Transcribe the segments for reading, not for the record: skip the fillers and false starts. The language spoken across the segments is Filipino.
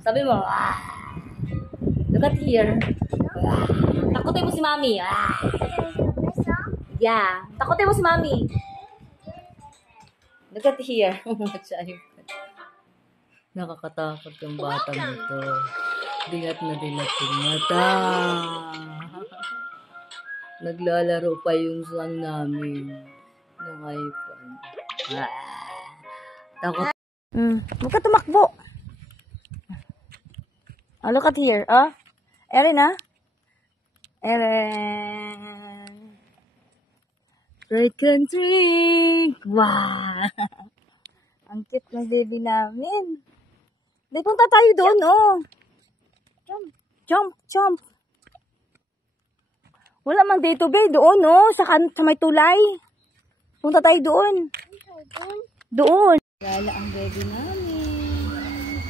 Sabi mo, look at here. Takutin mo si Mami. Yeah. Takutin mo si Mami. Look at here. Nakakatakot yung batang ito. Dinat na dinat yung mata. Naglalaro pa yung son namin. Ng iPhone. Takot. Huwag ka tumakbo. Oh, look at here. Oh. Erin, ha? Erin. Right country. Wow. Ang cute ng baby namin. Di, punta tayo doon, oh. Jump. Jump, jump. Wala mang day to day doon, oh. Sa may tulay. Punta tayo doon. Doon. Lala ang baby namin.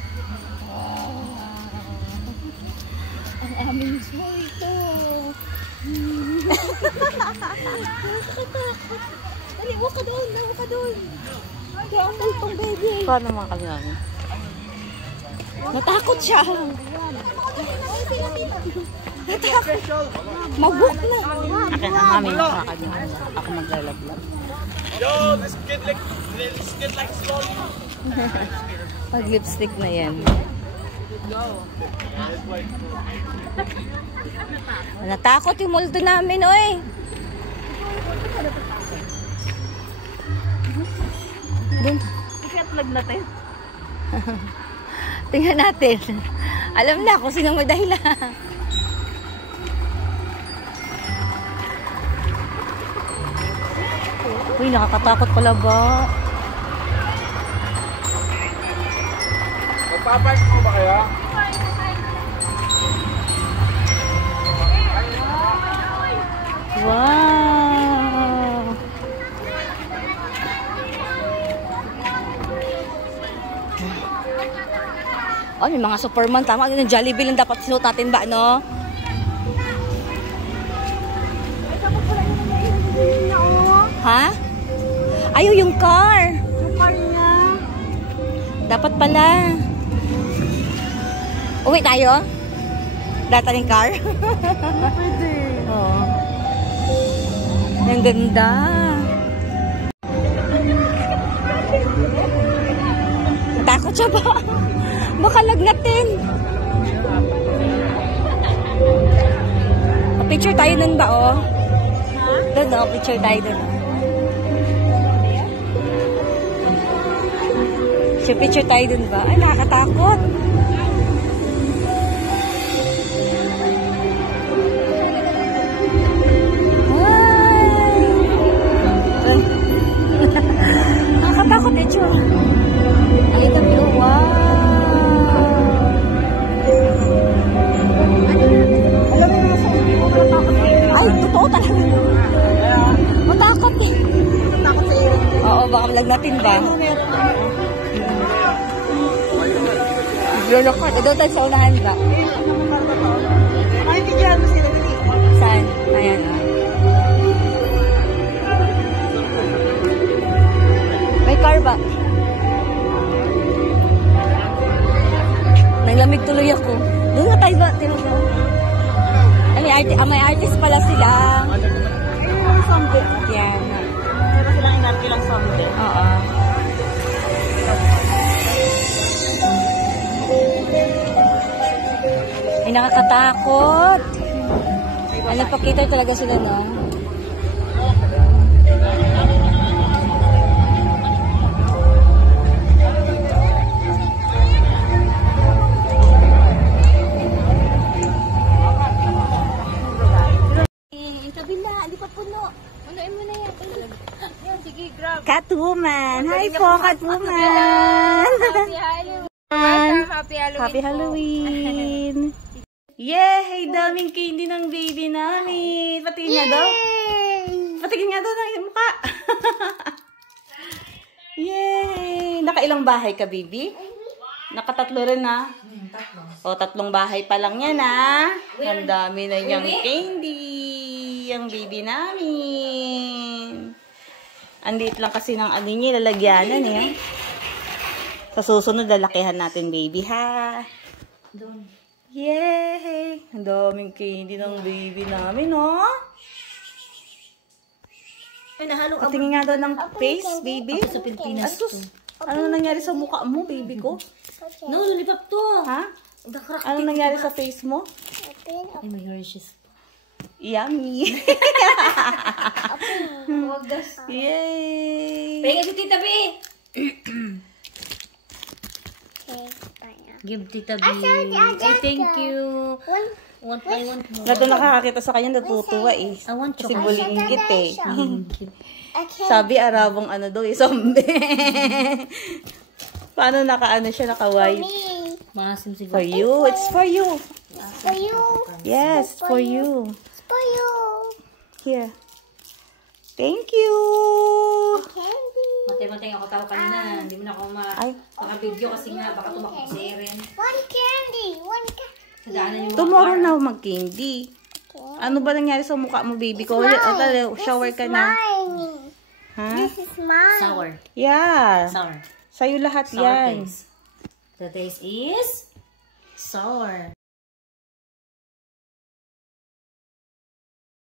Ang aming joy ito. Dali, huwag ka doon. Huwag ka doon. Kaya ang kultong baby. Paano mga kami namin? Natakot siya. Natakot. Mag-book na. Akin ang aming nakakanya. Ako maglalaglag. Yo, this kid like slowly. Mag-lipstick na yan. Natakot yung multo namin, oy. Doon. Ikat-lag natin. Tingnan natin. Alam na kung sinong may dahilan. Uy, nakakatakot pala ba? Magpapark mo ba kaya? Wow! Oh, may mga Superman. Tama, yung Jollibee lang dapat sinuot natin ba, no? Ha? Ayaw yung car. Yung car niya. Dapat pala. Uwi tayo? Data ng car? Pwede. Oo. Ang ganda. Takot siya ba? Baka lagnatin. Picture tayo nun ba, oh? Doon, oh. Picture tayo doon. Picture tayo dun ba? Ay, nakakatakot. Ay. Nakakatakot eh, Chua. Ay, ito, wow. Ay, totoo talaga. Matakot eh. Takot sa iyo. Oo, baka malagnatin ba? Lolo ka, doon tayo sa unahan ba? Ay, tigyan mo sila dali. Saan? Ayan. May car ba? Naglamig tuloy ako. Doon na tayo ba? Ay, may artist pala sila. Ayun yung someday. Yan. Meron silang inarki lang someday. Oo. Ay, nakakatakot. Ay, nagpakita talaga sila, no? Yung kabila, hindi pa puno. Punuin mo na yan. Yan, sige, grab. Catwoman. Hi po, Catwoman. Happy Halloween. Happy Halloween. Yay! Daming candy ng baby namin. Patingin nga daw. Patingin nga daw ng mukha. Yay! Nakailang bahay ka, baby? Nakatatlo rin, ha? O, 3 bahay pa lang yan, ha? Ang dami na niyang candy. Ang baby namin. Andit lang kasi ng ano niya, lalagyanan, eh. Sa susunod, lalakihan natin, baby, ha? Doon. Yay! Ang daming candy ng baby namin, oh. Ay, nahalong Patingin nga daw ng face, baby. sa Pilipinas to. Asus, ano nangyari sa mukha mo, baby ko? No, lollipop to. Ha? Dakrak. Ano nangyari sa face mo? Ay, may Hershey's. Yummy! Wagas. Yay! Pwede si Tita B. Give Tita B. Ay, thank you. Want I want more. Gato nakakakita sa kanya, natutuwa eh. I want Kasi chocolate. bulingkit eh. Sabi, arabong ano daw eh, zombie. Paano naka-ano siya, naka-white? Maasim siguro. For you, it's for you. For you. Yes, for you. For you. Here. Thank you. Candy. Matay-matay ako tao kanina. Hindi mo na ako Ay, maka-video kasi nga baka tumakbo si Eren. One candy. One candy. Sa daanan yung tomorrow na mag-candy. Ano ba nangyari sa mukha mo, baby ko? Shower ka na. Mine. Ha? This is mine. sour. Yeah. Sour. Sa'yo lahat Sour yan. taste. The taste is sour.